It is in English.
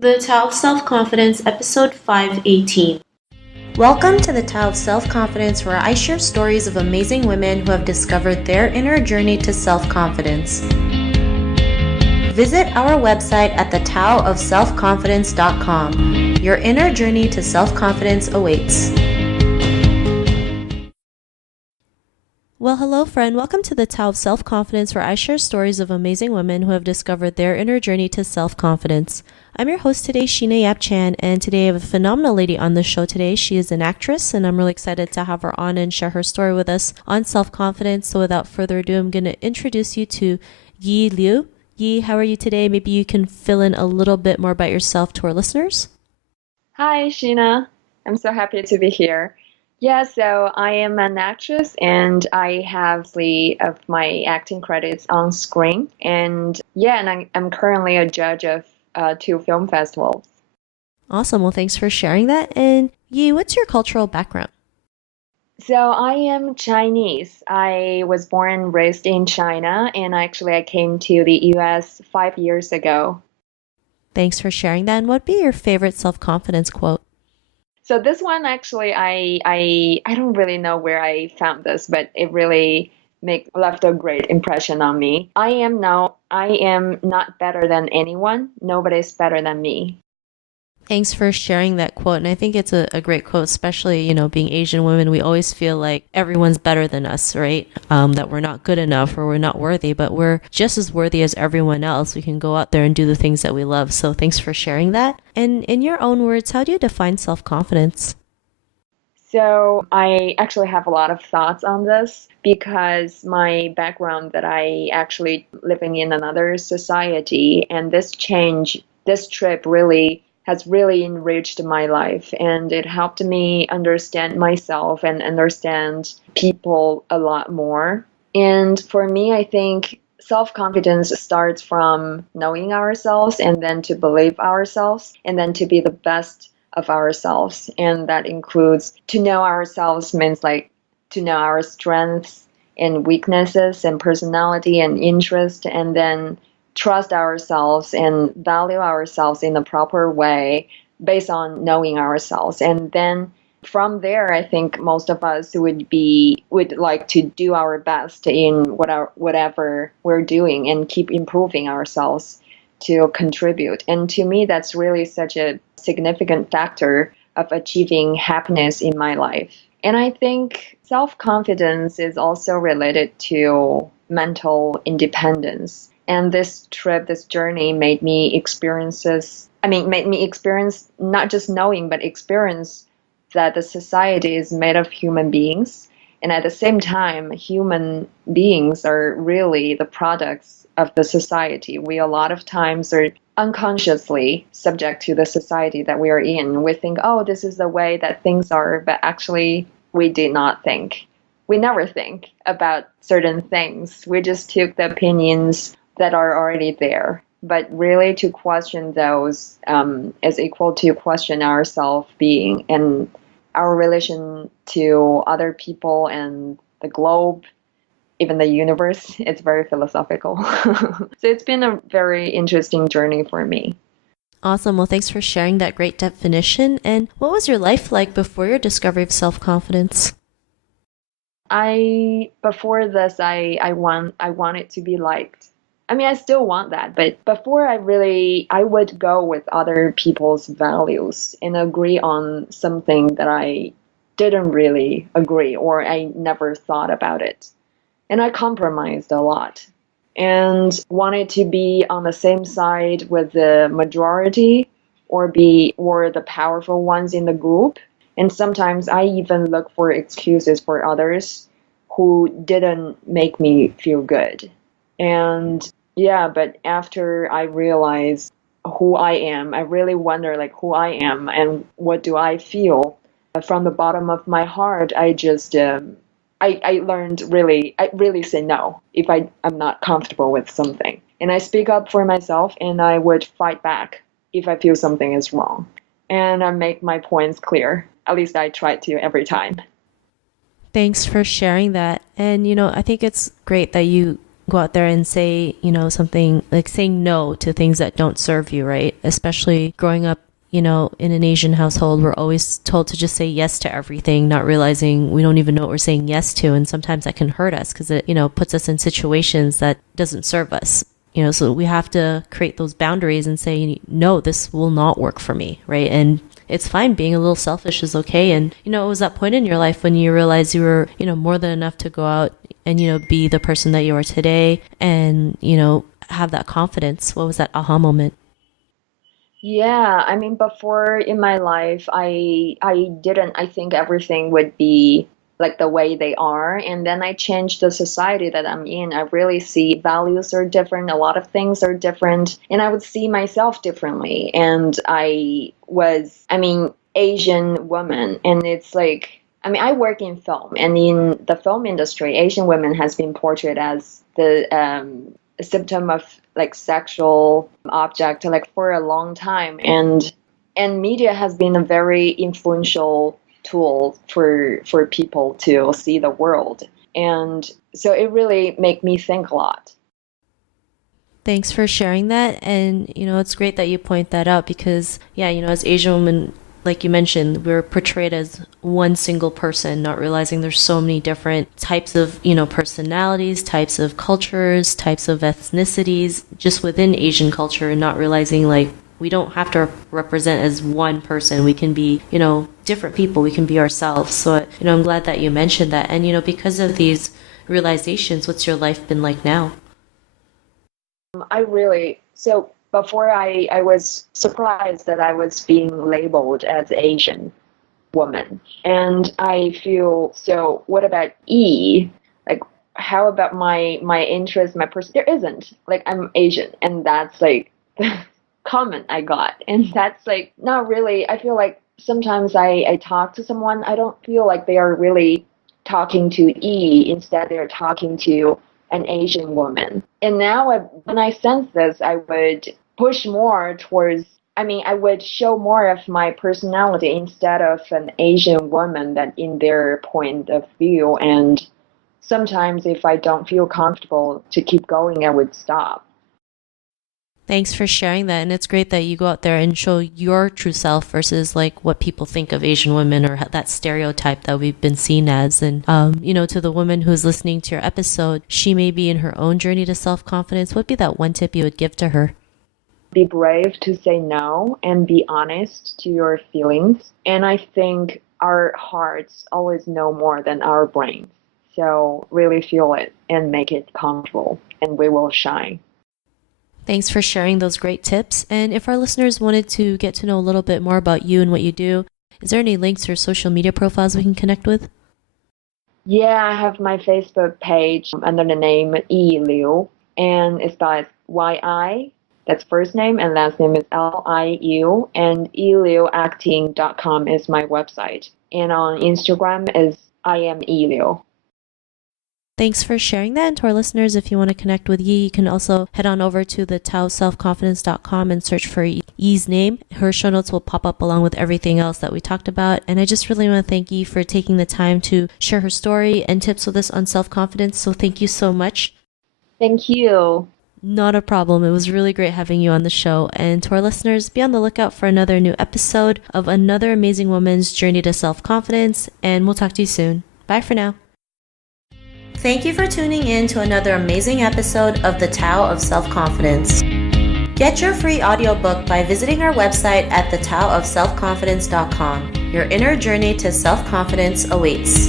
The Tao of Self-Confidence, episode 518. Welcome to the Tao of Self-Confidence, where I share stories of amazing women who have discovered their inner journey to self-confidence. Visit our website at thetaoofselfconfidence.com. Your inner journey to self-confidence awaits. Well, hello, friend. Welcome to the Tao of Self-Confidence, where I share stories of amazing women who have discovered their inner journey to self-confidence. I'm your host today, Sheena Yap Chan, and today I have a phenomenal lady on the show today. She is an actress, and I'm really excited to have her on and share her story with us on self-confidence. So without further ado, I'm going to introduce you to Yi Liu. Yi, how are you today? Maybe you can fill in a little bit more about yourself to our listeners. Hi, Sheena. I'm so happy to be here. Yeah, so I am an actress and I have 3 of my acting credits on screen. And I'm currently a judge of 2 film festivals. Awesome. Well, thanks for sharing that. And Yi, what's your cultural background? So I am Chinese. I was born and raised in China, and actually I came to the US 5 years ago. Thanks for sharing that. And what'd be your favorite self-confidence quote? So this one actually I don't really know where I found this, but it really left a great impression on me. I am not better than anyone. Nobody's better than me. Thanks for sharing that quote. And I think it's a great quote, especially, being Asian women, we always feel like everyone's better than us, right? That we're not good enough or we're not worthy, but we're just as worthy as everyone else. We can go out there and do the things that we love. So thanks for sharing that. And in your own words, how do you define self-confidence? So I actually have a lot of thoughts on this because my background that I actually living in another society, and this trip has really enriched my life, and it helped me understand myself and understand people a lot more. And for me, I think self-confidence starts from knowing ourselves and then to believe ourselves and then to be the best of ourselves. And that includes to know ourselves means like to know our strengths and weaknesses and personality and interest, and then trust ourselves and value ourselves in the proper way based on knowing ourselves. And then from there, I think most of us would like to do our best in whatever we're doing and keep improving ourselves to contribute. And to me, that's really such a significant factor of achieving happiness in my life. And I think self-confidence is also related to mental independence. And this journey made me experience not just knowing, but experience that the society is made of human beings. And at the same time, human beings are really the products of the society. We a lot of times are unconsciously subject to the society that we are in. We think, oh, this is the way that things are, but actually we did not think. We never think about certain things. We just took the opinions that are already there. But really to question those is equal to question our self-being and our relation to other people and the globe, even the universe. It's very philosophical. So it's been a very interesting journey for me. Awesome. Well, thanks for sharing that great definition. And what was your life like before your discovery of self-confidence? Before this, I wanted to be liked. I mean, I still want that, but before I would go with other people's values and agree on something that I didn't really agree or I never thought about it. And I compromised a lot and wanted to be on the same side with the majority or the powerful ones in the group. And sometimes I even look for excuses for others who didn't make me feel good. And yeah, but after I realized who I am, I really wonder like who I am and what do I feel. From the bottom of my heart, I learned I really say no if I'm not comfortable with something. And I speak up for myself and I would fight back if I feel something is wrong. And I make my points clear. At least I try to every time. Thanks for sharing that. And, I think it's great that you go out there and say, something like saying no to things that don't serve you, right? Especially growing up, in an Asian household, we're always told to just say yes to everything, not realizing we don't even know what we're saying yes to. And sometimes that can hurt us because it, puts us in situations that doesn't serve us. So we have to create those boundaries and say, no, this will not work for me, right? And it's fine. Being a little selfish is okay. And, it was that point in your life when you realized you were, more than enough to go out and, be the person that you are today and, have that confidence. What was that aha moment? Yeah, I mean, before in my life, I think everything would be like the way they are. And then I changed the society that I'm in. I really see values are different. A lot of things are different. And I would see myself differently. And Asian woman. And it's like, I work in film. And in the film industry, Asian women has been portrayed as the symptom of like sexual object like for a long time, and media has been a very influential tool for people to see the world, and so it really made me think a lot. Thanks for sharing that. And, it's great that you point that out because, yeah, as Asian women, like you mentioned, we're portrayed as one single person, not realizing there's so many different types of, personalities, types of cultures, types of ethnicities just within Asian culture, and not realizing like we don't have to represent as one person. We can be, different people. We can be ourselves. So, I'm glad that you mentioned that. And, because of these realizations, what's your life been like now? So before I was surprised that I was being labeled as Asian woman. And I feel, so what about E? Like, how about my interest, my person? There isn't. Like, I'm Asian. And that's like the comment I got. And that's like, not really. I feel like sometimes I talk to someone, I don't feel like they are really talking to E. Instead, they're talking to an Asian woman. And now when I sense this, I would push more towards, I would show more of my personality instead of an Asian woman that in their point of view. And sometimes if I don't feel comfortable to keep going, I would stop. Thanks for sharing that. And it's great that you go out there and show your true self versus like what people think of Asian women or that stereotype that we've been seen as. And, to the woman who's listening to your episode, she may be in her own journey to self-confidence. What would be that one tip you would give to her? Be brave to say no and be honest to your feelings. And I think our hearts always know more than our brains. So really feel it and make it comfortable, and we will shine. Thanks for sharing those great tips. And if our listeners wanted to get to know a little bit more about you and what you do, is there any links or social media profiles we can connect with? Yeah, I have my Facebook page under the name Yi Liu, and it's spelled Y-I, that's first name, and last name is L-I-U, and yiliuacting.com is my website. And on Instagram is I am Yi Liu. Thanks for sharing that. And to our listeners, if you want to connect with Yi, you can also head on over to the taoselfconfidence.com and search for Yi's name. Her show notes will pop up along with everything else that we talked about. And I just really want to thank Yi for taking the time to share her story and tips with us on self-confidence. So thank you so much. Thank you. Not a problem. It was really great having you on the show. And to our listeners, be on the lookout for another new episode of another amazing woman's journey to self-confidence. And we'll talk to you soon. Bye for now. Thank you for tuning in to another amazing episode of The Tao of Self-Confidence. Get your free audiobook by visiting our website at thetaoofselfconfidence.com. Your inner journey to self-confidence awaits.